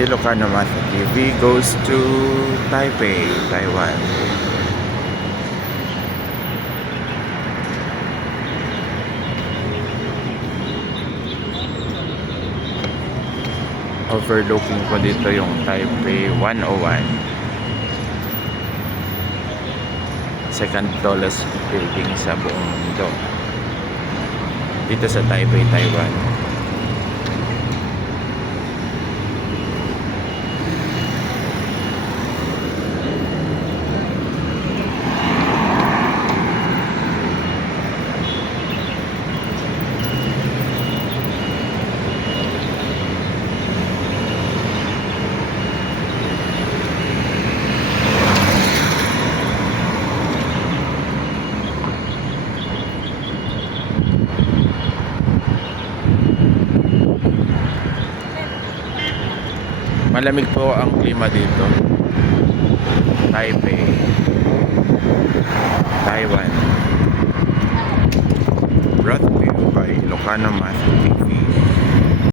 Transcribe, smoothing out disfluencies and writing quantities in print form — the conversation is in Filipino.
Ilocano Math TV goes to Taipei, Taiwan. Overlooking ko dito yung Taipei 101. Second tallest building sa buong mundo. Dito sa Taipei, Taiwan. Malamig po ang klima dito. Taipei, Taiwan. Brought to you by Ilocano Math TV.